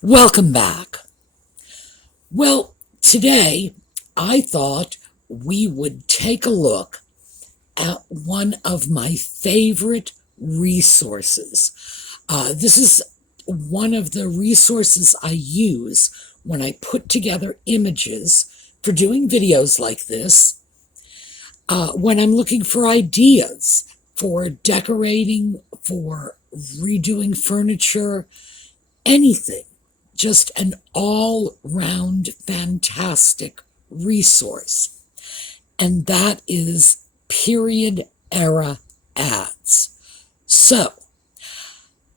Welcome back. Well, today I thought we would take a look at one of my favorite resources. This is one of the resources I use when I put together images for doing videos like this, when I'm looking for ideas for decorating, for redoing furniture, anything. Just an all-round fantastic resource. And that is period era ads. So,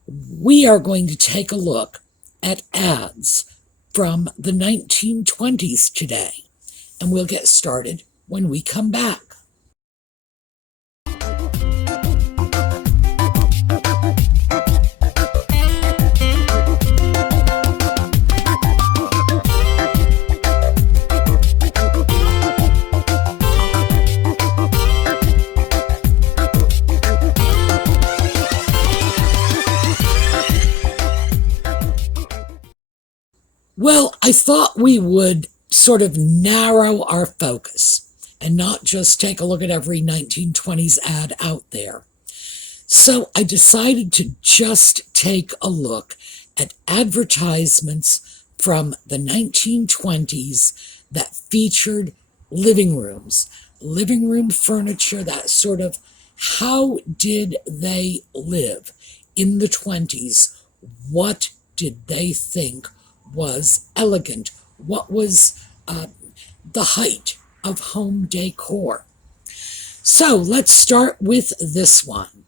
we are going to take a look at ads from the 1920s today, and we'll get started when we come back. Well, I thought we would sort of narrow our focus and not just take a look at every 1920s ad out there. So I decided to just take a look at advertisements from the 1920s that featured living rooms, living room furniture, that sort of how did they live in the 20s? What did they think was elegant? What was the height of home decor? So let's start with this one.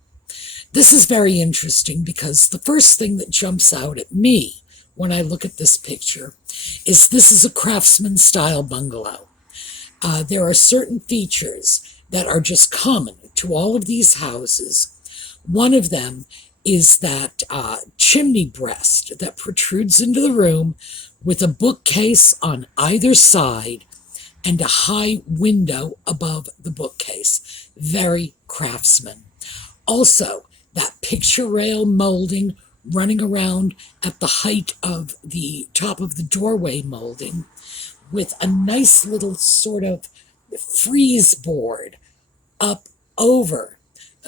This is very interesting because the first thing that jumps out at me when I look at this picture is this is a craftsman style bungalow. There are certain features that are just common to all of these houses. One of them is that chimney breast that protrudes into the room with a bookcase on either side and a high window above the bookcase. Very craftsman. Also, that picture rail molding running around at the height of the top of the doorway molding with a nice little sort of frieze board up over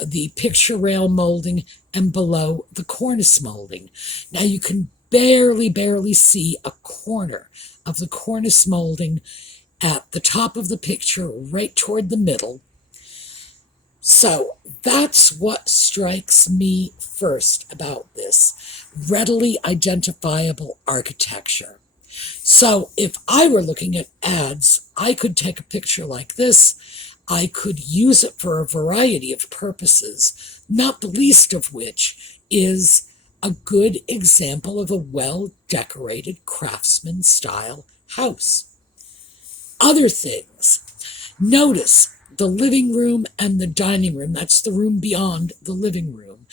the picture rail molding and below the cornice molding. Now you can barely see a corner of the cornice molding at the top of the picture, right toward the middle. So that's what strikes me first about this. Readily identifiable architecture. So if I were looking at ads, I could take a picture like this. I could use it for a variety of purposes, not the least of which is a good example of a well-decorated craftsman-style house. Other things. Notice the living room and the dining room, that's the room beyond the living room,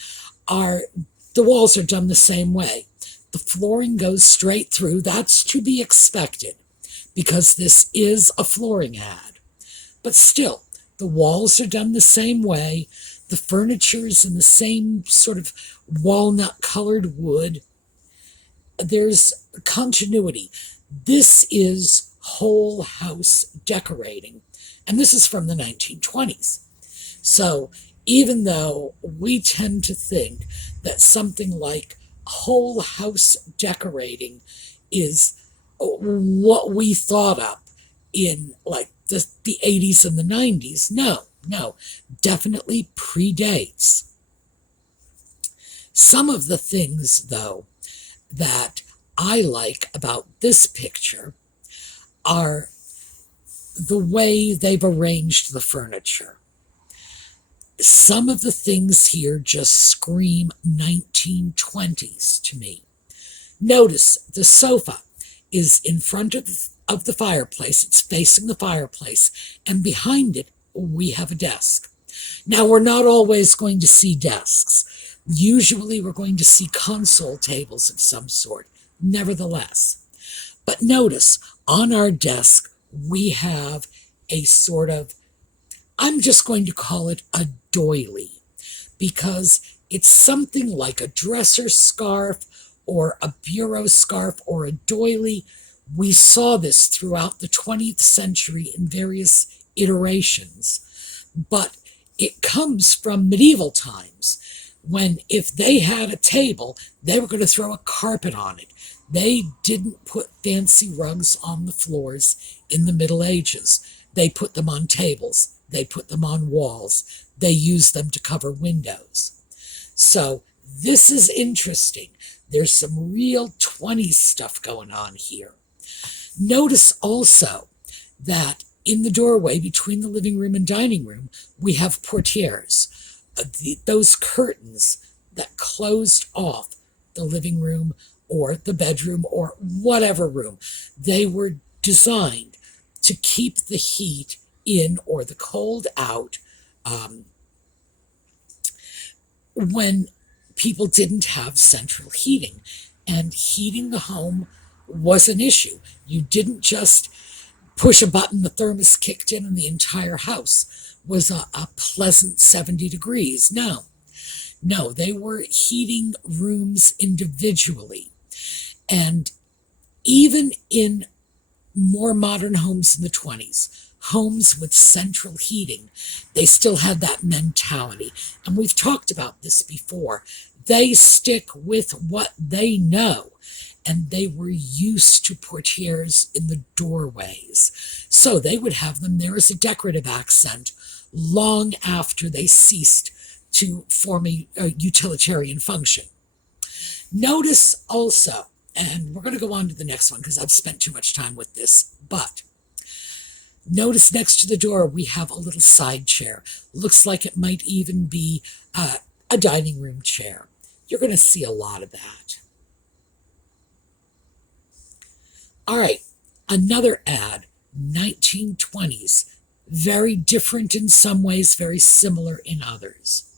the walls are done the same way. The flooring goes straight through. That's to be expected because this is a flooring ad. But still, the walls are done the same way. The furniture is in the same sort of walnut-colored wood. There's continuity. This is whole house decorating, and this is from the 1920s. So even though we tend to think that something like whole house decorating is what we thought up in like the 80s and the 90s, no, definitely predates. Some of the things, though, that I like about this picture are the way they've arranged the furniture. Some of the things here just scream 1920s to me. Notice the sofa is in front of the fireplace. It's facing the fireplace, and behind it we have a desk. Now, we're not always going to see desks. Usually we're going to see console tables of some sort, nevertheless. But notice, on our desk, we have a sort of, I'm just going to call it a doily, because it's something like a dresser scarf or a bureau scarf or a doily. We saw this throughout the 20th century in various iterations, but it comes from medieval times when if they had a table, they were going to throw a carpet on it. They didn't put fancy rugs on the floors in the Middle Ages. They put them on tables. They put them on walls. They used them to cover windows. So this is interesting. There's some real 20s stuff going on here. Notice also that in the doorway between the living room and dining room, we have portieres, those curtains that closed off the living room or the bedroom or whatever room. They were designed to keep the heat in or the cold out when people didn't have central heating. And heating the home was an issue. You didn't just push a button, the thermos kicked in, and the entire house was a pleasant 70 degrees. No, they were heating rooms individually. And even in more modern homes in the 20s, homes with central heating, they still had that mentality. And we've talked about this before. They stick with what they know. And they were used to portieres in the doorways. So they would have them there as a decorative accent long after they ceased to form a utilitarian function. Notice also, and we're going to go on to the next one because I've spent too much time with this, but notice next to the door we have a little side chair. Looks like it might even be a dining room chair. You're going to see a lot of that. All right, another ad, 1920s. Very different in some ways, very similar in others.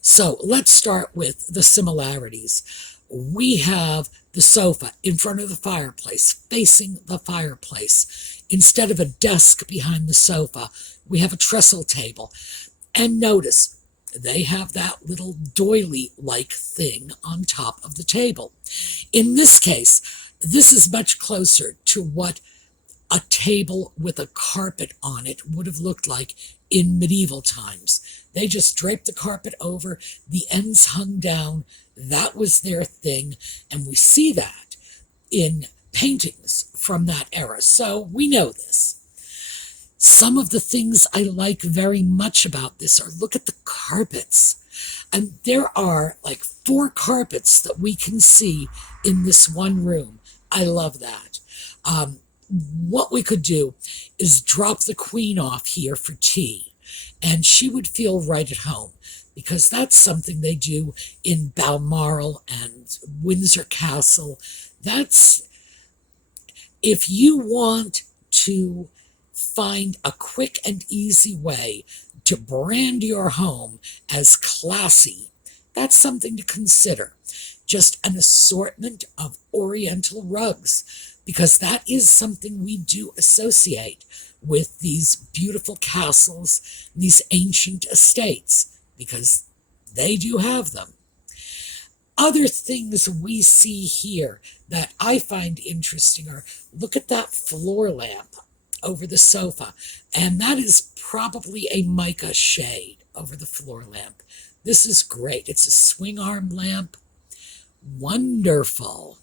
So let's start with the similarities. We have the sofa in front of the fireplace, facing the fireplace. Instead of a desk behind the sofa, we have a trestle table. And notice, they have that little doily-like thing on top of the table. In this case, this is much closer to what a table with a carpet on it would have looked like in medieval times. They just draped the carpet over, the ends hung down, that was their thing, and we see that in paintings from that era, so we know this. Some of the things I like very much about this are, look at the carpets. And there are like 4 carpets that we can see in this one room. I love that. What we could do is drop the Queen off here for tea, and she would feel right at home, because that's something they do in Balmoral and Windsor Castle. That's, if you want to find a quick and easy way to brand your home as classy, that's something to consider. Just an assortment of Oriental rugs, because that is something we do associate with these beautiful castles, these ancient estates, because they do have them. Other things we see here that I find interesting are, look at that floor lamp over the sofa, and that is probably a mica shade over the floor lamp. This is great. It's a swing arm lamp. Wonderful.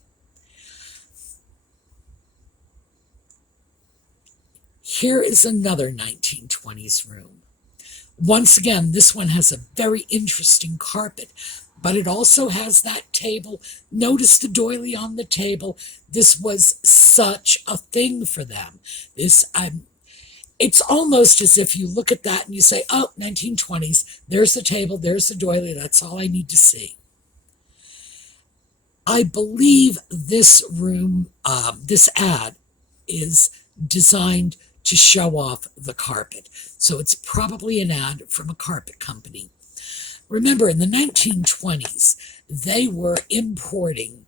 Here is another 1920s room. Once again, this one has a very interesting carpet, but it also has that table. Notice the doily on the table. This was such a thing for them. It's almost as if you look at that and you say, oh, 1920s, there's the table, there's the doily, that's all I need to see. I believe this room, this ad is designed to show off the carpet. So it's probably an ad from a carpet company. Remember, in the 1920s, they were importing,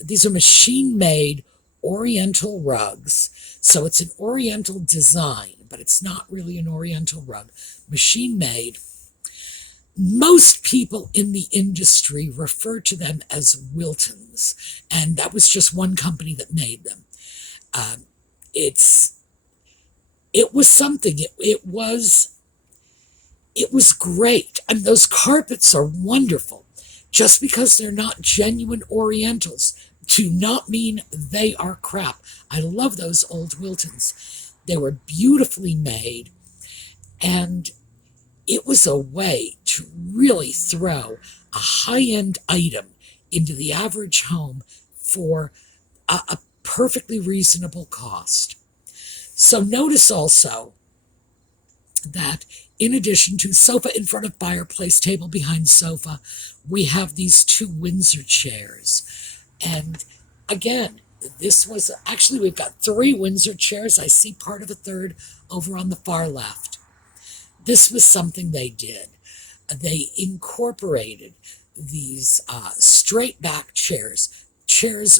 these are machine-made Oriental rugs. So it's an Oriental design, but it's not really an Oriental rug. Machine-made. Most people in the industry refer to them as Wiltons, and that was just one company that made them. It was something. It was great, and those carpets are wonderful. Just because they're not genuine Orientals do not mean they are crap. I love those old Wiltons. They were beautifully made, and it was a way to really throw a high-end item into the average home for a perfectly reasonable cost. So notice also that in addition to sofa in front of fireplace, table behind sofa, we have these two Windsor chairs. And again, this was actually, we've got 3 Windsor chairs. I see part of a third over on the far left. This was something they did. They incorporated these straight back chairs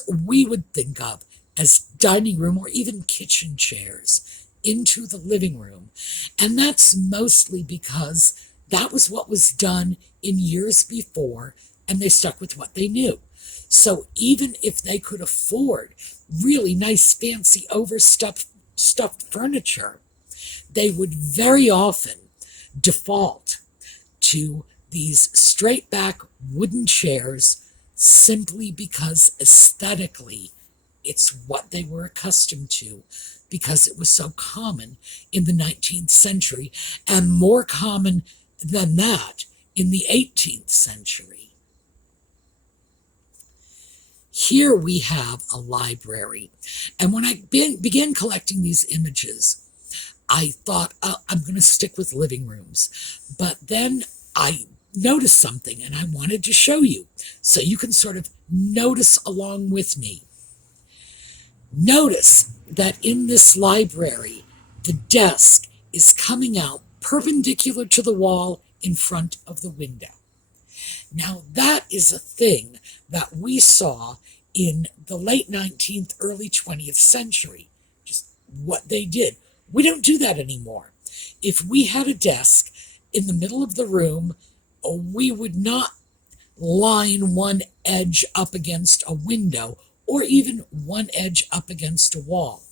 we would think of as dining room or even kitchen chairs, into the living room. And that's mostly because that was what was done in years before, and they stuck with what they knew. So even if they could afford really nice, fancy, overstuffed furniture, they would very often default to these straight back wooden chairs simply because aesthetically it's what they were accustomed to, because it was so common in the 19th century and more common than that in the 18th century. Here we have a library, and when I began collecting these images, I thought, I'm going to stick with living rooms. But then I noticed something, and I wanted to show you so you can sort of notice along with me. Notice that in this library, the desk is coming out perpendicular to the wall in front of the window. Now, that is a thing that we saw in the late 19th, early 20th century. Just what they did. We don't do that anymore. If we had a desk in the middle of the room, we would not line one edge up against a window or even one edge up against a wall.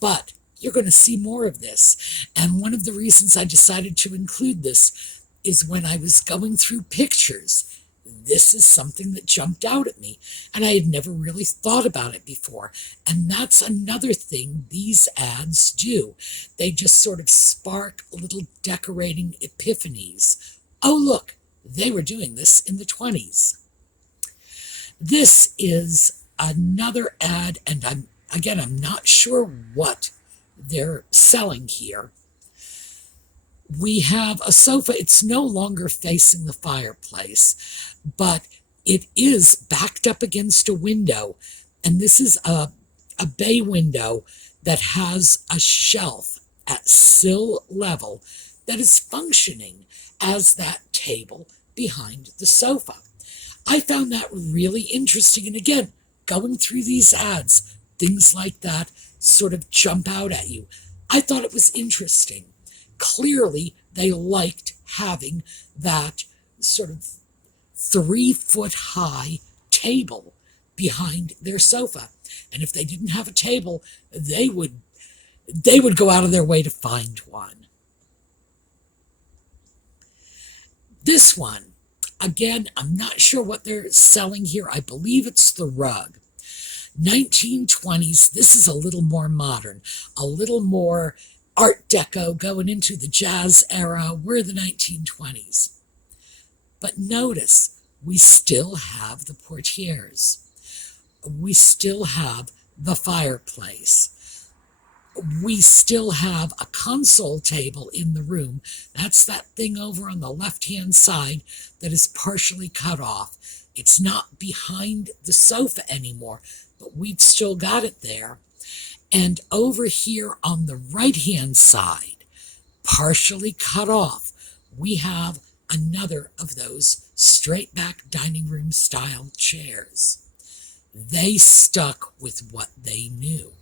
But you're going to see more of this. And one of the reasons I decided to include this is when I was going through pictures, this is something that jumped out at me, and I had never really thought about it before. And that's another thing these ads do. They just sort of spark little decorating epiphanies. Oh, look, they were doing this in the 20s. This is another ad, and I'm not sure what they're selling here. We have a sofa. It's no longer facing the fireplace, but it is backed up against a window. And this is a bay window that has a shelf at sill level that is functioning as that table behind the sofa. I found that really interesting. And again, going through these ads, things like that sort of jump out at you. I thought it was interesting. Clearly, they liked having that sort of 3-foot high table behind their sofa. And if they didn't have a table, they would go out of their way to find one. This one, again, I'm not sure what they're selling here. I believe it's the rug. 1920s, this is a little more modern, a little more Art Deco going into the jazz era. We're the 1920s. But notice, we still have the portieres. We still have the fireplace. We still have a console table in the room. That's that thing over on the left-hand side that is partially cut off. It's not behind the sofa anymore, but we've still got it there. And over here on the right-hand side, partially cut off, we have another of those straight-back dining room style chairs. They stuck with what they knew.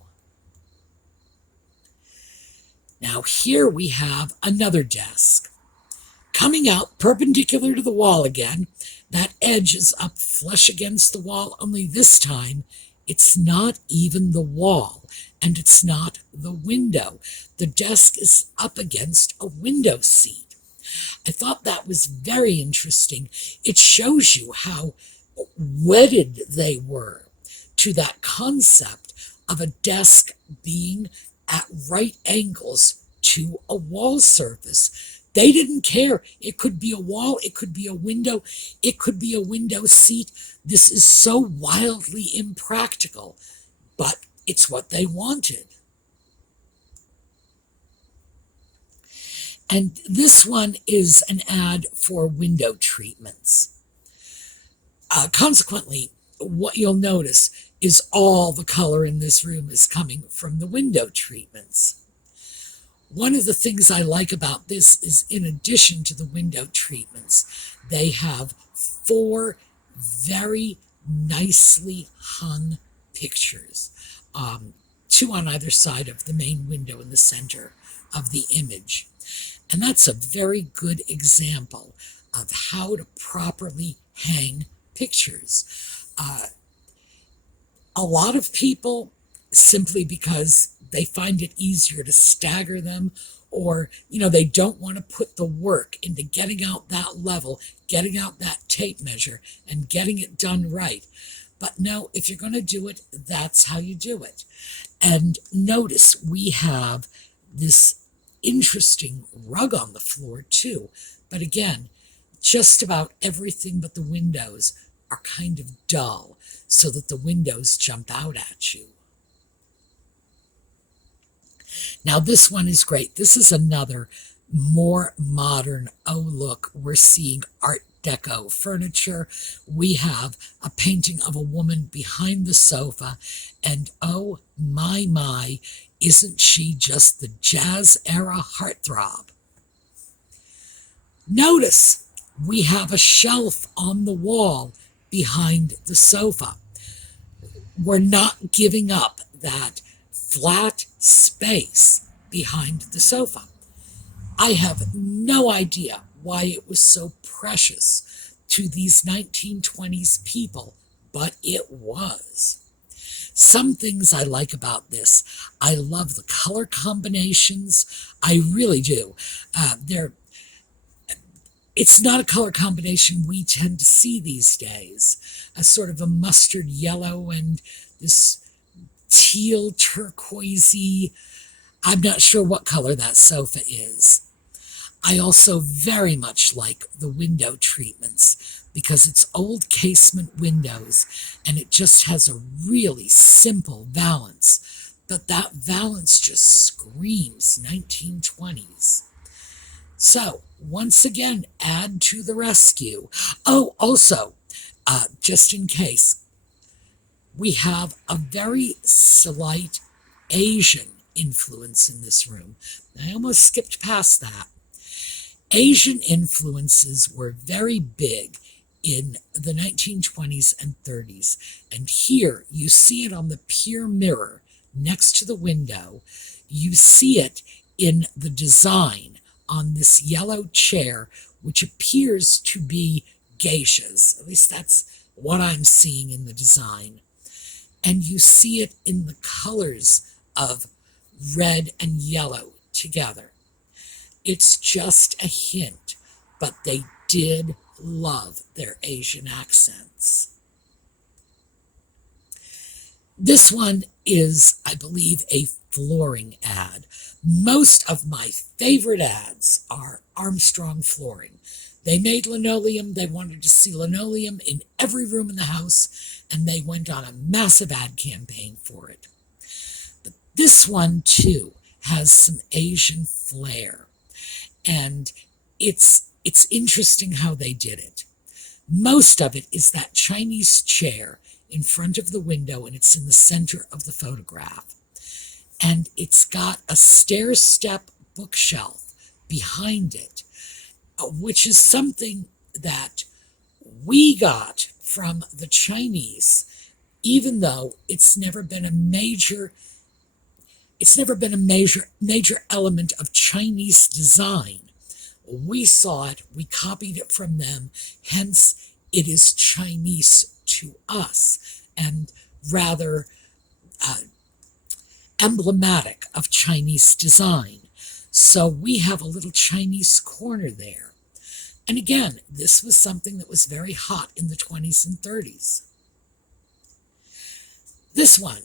Now here we have another desk, Coming out perpendicular to the wall again, that edge is up flush against the wall, only this time it's not even the wall and it's not the window. The desk is up against a window seat. I thought that was very interesting. It shows you how wedded they were to that concept of a desk being at right angles to a wall surface. They didn't care. It could be a wall, it could be a window, it could be a window seat. This is so wildly impractical, but it's what they wanted. And this one is an ad for window treatments. Consequently, what you'll notice is all the color in this room is coming from the window treatments. One of the things I like about this is, in addition to the window treatments, they have 4 very nicely hung pictures, 2 on either side of the main window in the center of the image. And that's a very good example of how to properly hang pictures. A lot of people, simply because they find it easier to stagger them, or they don't want to put the work into getting out that level, getting out that tape measure, and getting it done right. But no, if you're going to do it, that's how you do it. And notice we have this interesting rug on the floor too. But again, just about everything but the windows are kind of dull, so that the windows jump out at you. Now this one is great. This is another more modern, oh look, we're seeing Art Deco furniture. We have a painting of a woman behind the sofa, and oh my, isn't she just the jazz era heartthrob? Notice we have a shelf on the wall behind the sofa. We're not giving up that flat space behind the sofa. I have no idea why it was so precious to these 1920s people, but it was. Some things I like about this. I love the color combinations. I really do. It's not a color combination we tend to see these days. A sort of a mustard yellow and this teal turquoisey. I'm not sure what color that sofa is. I also very much like the window treatments because it's old casement windows and it just has a really simple valance. But that valance just screams 1920s. So, once again, add to the rescue. Oh, also, just in case, we have a very slight Asian influence in this room. I almost skipped past that. Asian influences were very big in the 1920s and 30s. And here you see it on the pier mirror next to the window. You see it in the design on this yellow chair, which appears to be geishas. At least that's what I'm seeing in the design. And you see it in the colors of red and yellow together. It's just a hint, but they did love their Asian accents. This one is, I believe, a flooring ad. Most of my favorite ads are Armstrong flooring. They made linoleum. They wanted to see linoleum in every room in the house, and they went on a massive ad campaign for it. But this one, too, has some Asian flair, and it's interesting how they did it. Most of it is that Chinese chair in front of the window, and it's in the center of the photograph. And it's got a stair-step bookshelf behind it, which is something that we got from the Chinese, even though it's never been a major element of Chinese design We saw it, we copied it from them, hence it is Chinese to us and rather emblematic of Chinese design. So we have a little Chinese corner there. And again, this was something that was very hot in the 20s and 30s. This one,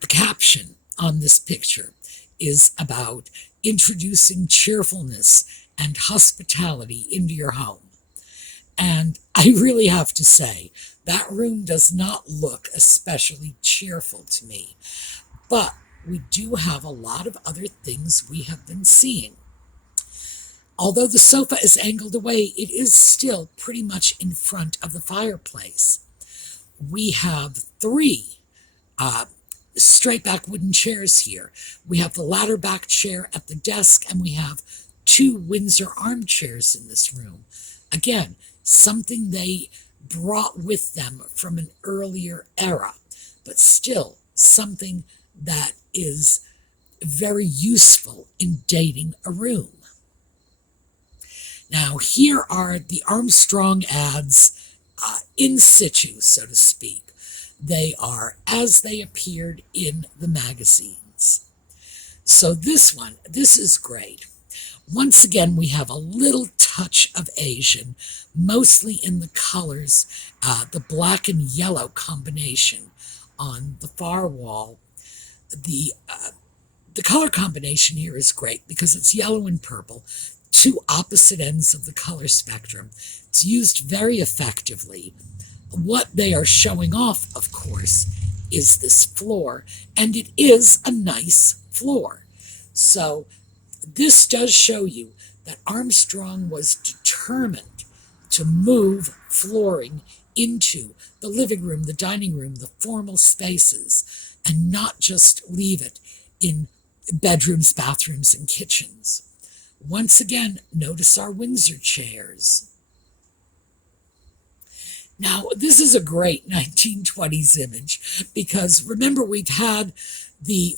the caption on this picture is about introducing cheerfulness and hospitality into your home. And I really have to say, that room does not look especially cheerful to me. But we do have a lot of other things we have been seeing. Although the sofa is angled away, it is still pretty much in front of the fireplace. We have three straight back wooden chairs here. We have the ladder back chair at the desk, and we have two Windsor armchairs in this room. Again, something they brought with them from an earlier era, but still something that is very useful in dating a room. Now, here are the Armstrong ads in situ, so to speak. They are as they appeared in the magazines. So this one, this is great. Once again, we have a little touch of Asian, mostly in the colors, the black and yellow combination on the far wall. The color combination here is great because it's yellow and purple, two opposite ends of the color spectrum. It's used very effectively. What they are showing off, of course, is this floor, and it is a nice floor. So this does show you that Armstrong was determined to move flooring into the living room, the dining room, the formal spaces, and not just leave it in bedrooms, bathrooms, and kitchens. Once again, notice our Windsor chairs. Now, this is a great 1920s image because remember we've had the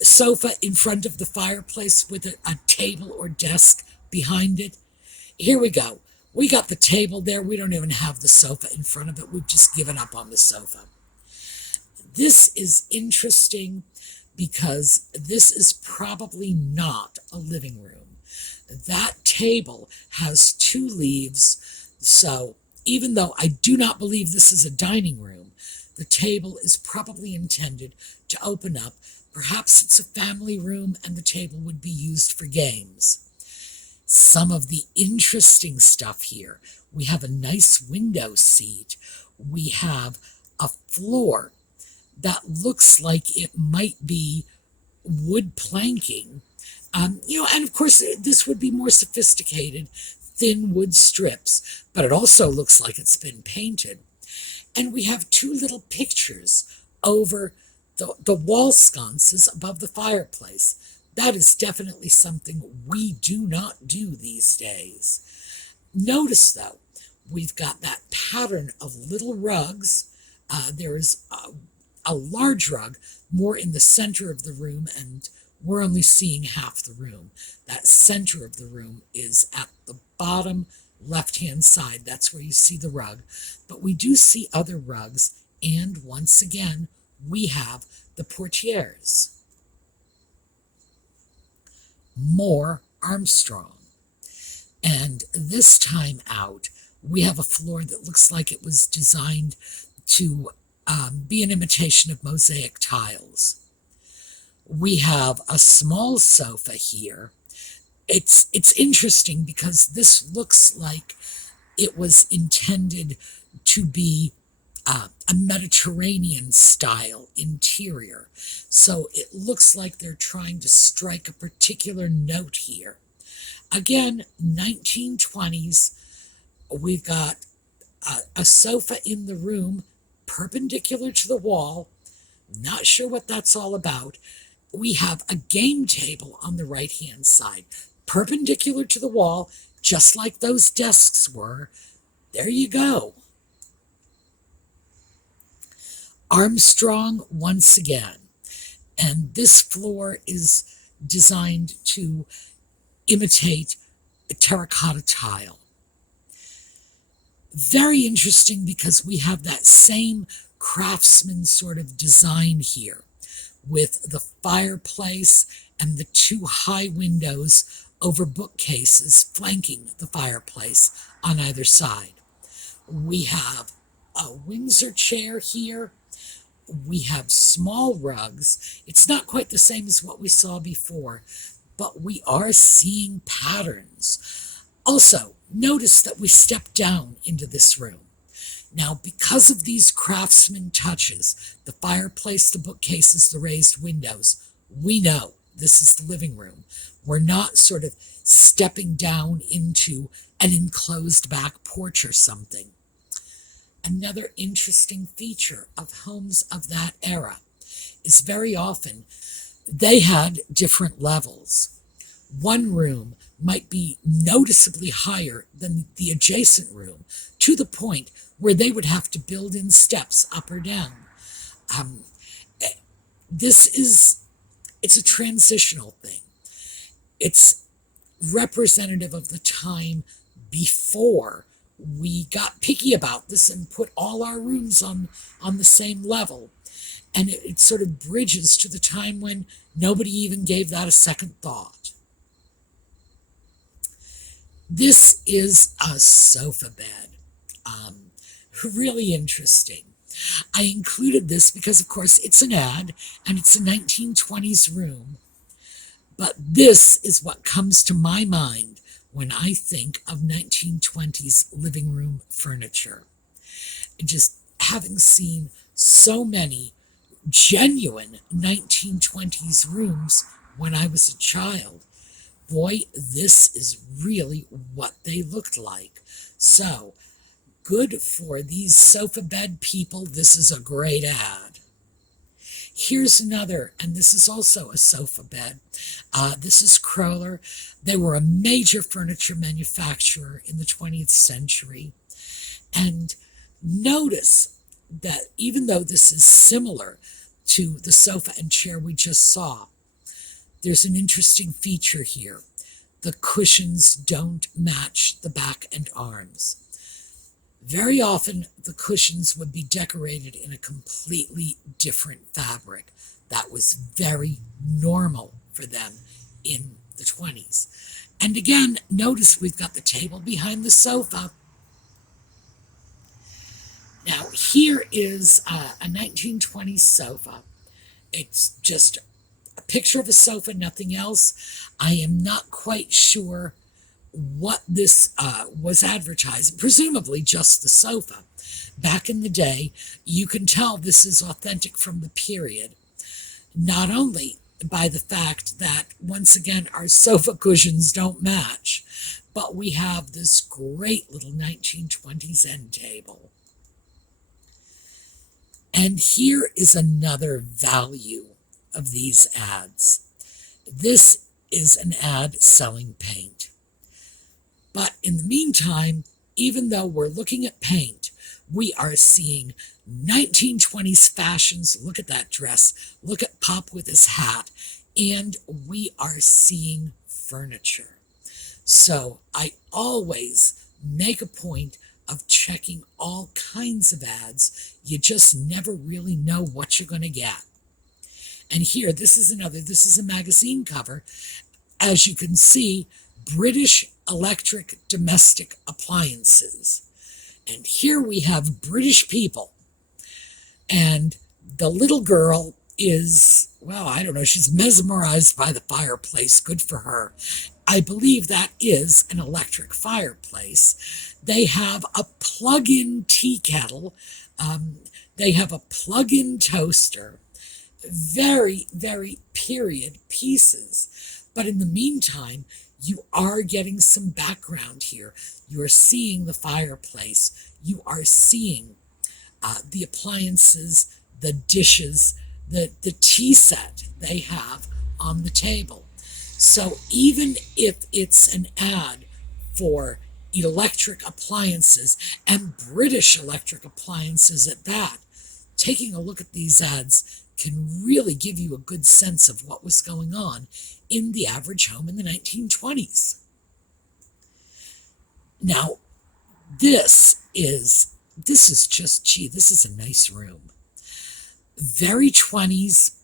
sofa in front of the fireplace with a table or desk behind it. Here we go. We got the table there. We don't even have the sofa in front of it. We've just given up on the sofa. This is interesting because this is probably not a living room. That table has two leaves, so even though I do not believe this is a dining room, the table is probably intended to open up. Perhaps it's a family room and the table would be used for games. Some of the interesting stuff here. We have a nice window seat. We have a floor that looks like it might be wood planking. And of course, this would be more sophisticated, thin wood strips, but it also looks like it's been painted. And we have two little pictures over the wall sconces above the fireplace. That is definitely something we do not do these days. Notice, though, we've got that pattern of little rugs. There is a large rug more in the center of the room, and we're only seeing half the room. That center of the room is at the bottom left-hand side. That's where you see the rug. But we do see other rugs, and once again, we have the portieres. More Armstrong. And this time out, we have a floor that looks like it was designed to be an imitation of mosaic tiles. We have a small sofa here. It's interesting because this looks like it was intended to be a Mediterranean style interior. So it looks like they're trying to strike a particular note here. Again, 1920s, we've got a sofa in the room perpendicular to the wall. Not sure what that's all about. We have a game table on the right-hand side, perpendicular to the wall, just like those desks were. There you go. Armstrong once again. And this floor is designed to imitate terracotta tile. Very interesting because we have that same craftsman sort of design here with the fireplace and the two high windows over bookcases flanking the fireplace on either side. We have a Windsor chair here. We have small rugs. It's not quite the same as what we saw before, but we are seeing patterns. Also, notice that we step down into this room. Now, because of these craftsman touches, the fireplace, the bookcases, the raised windows, we know this is the living room. We're not sort of stepping down into an enclosed back porch or something. Another interesting feature of homes of that era is very often they had different levels. One room might be noticeably higher than the adjacent room, to the point where they would have to build in steps up or down. It's a transitional thing. It's representative of the time before we got picky about this and put all our rooms on the same level. And it sort of bridges to the time when nobody even gave that a second thought. This is a sofa bed. Really interesting. I included this because, of course, it's an ad and it's a 1920s room. But this is what comes to my mind when I think of 1920s living room furniture. Just having seen so many genuine 1920s rooms when I was a child, boy, this is really what they looked like. So, good for these sofa bed people. This is a great ad. Here's another, and this is also a sofa bed. This is Crowler. They were a major furniture manufacturer in the 20th century. And notice that even though this is similar to the sofa and chair we just saw, there's an interesting feature here. The cushions don't match the back and arms. Very often, the cushions would be decorated in a completely different fabric. That was very normal for them in the 20s. And again, notice we've got the table behind the sofa. Now, here is a 1920s sofa. It's just a picture of a sofa, nothing else. I am not quite sure what this was advertising, presumably just the sofa. Back in the day, you can tell this is authentic from the period, not only by the fact that, once again, our sofa cushions don't match, but we have this great little 1920s end table. And here is another value of these ads. This is an ad selling paint. But in the meantime, even though we're looking at paint, we are seeing 1920s fashions. Look at that dress. Look at Pop with his hat. And we are seeing furniture. So I always make a point of checking all kinds of ads. You just never really know what you're going to get. And here, this is a magazine cover. As you can see, British electric domestic appliances. And here we have British people. And the little girl is, well, I don't know, she's mesmerized by the fireplace. Good for her. I believe that is an electric fireplace. They have a plug-in tea kettle. They have a plug-in toaster. Very, very period pieces. But in the meantime, you are getting some background here. You are seeing the fireplace. You are seeing the appliances, the dishes, the tea set they have on the table. So even if it's an ad for electric appliances, and British electric appliances at that, taking a look at these ads can really give you a good sense of what was going on in the average home in the 1920s. Now, this is just, gee, this is a nice room. Very 20s.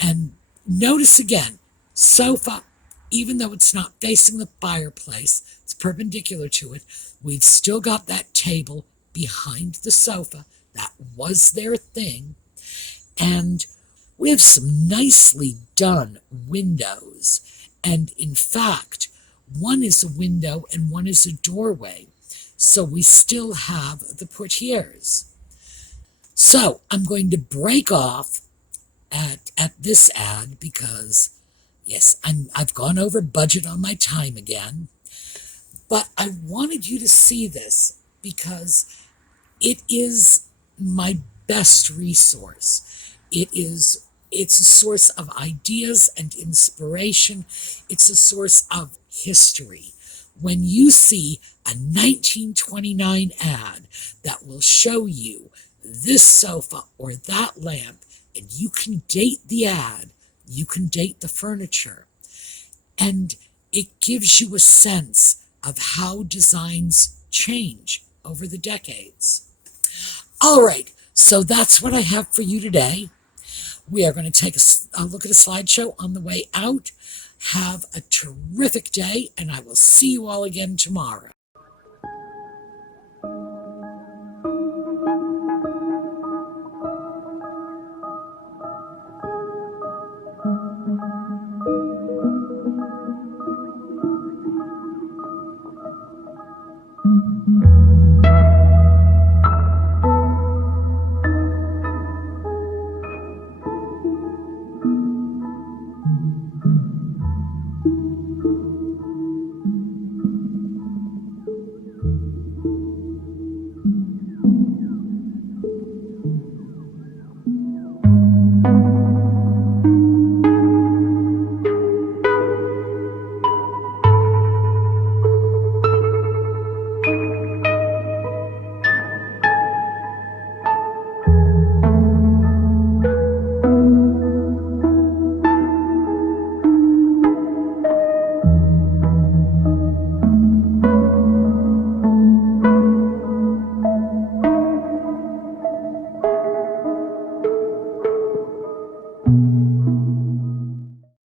And notice again, sofa, even though it's not facing the fireplace, it's perpendicular to it, we've still got that table behind the sofa. That was their thing. And we have some nicely done windows. And in fact, one is a window and one is a doorway. So we still have the portieres. So I'm going to break off at this ad because, yes, I've gone over budget on my time again. But I wanted you to see this because it is my best resource. It's a source of ideas and inspiration. It's a source of history. When you see a 1929 ad that will show you this sofa or that lamp, and you can date the ad, you can date the furniture, and it gives you a sense of how designs change over the decades. All right, so that's what I have for you today. We are going to take a look at a slideshow on the way out. Have a terrific day, and I will see you all again tomorrow.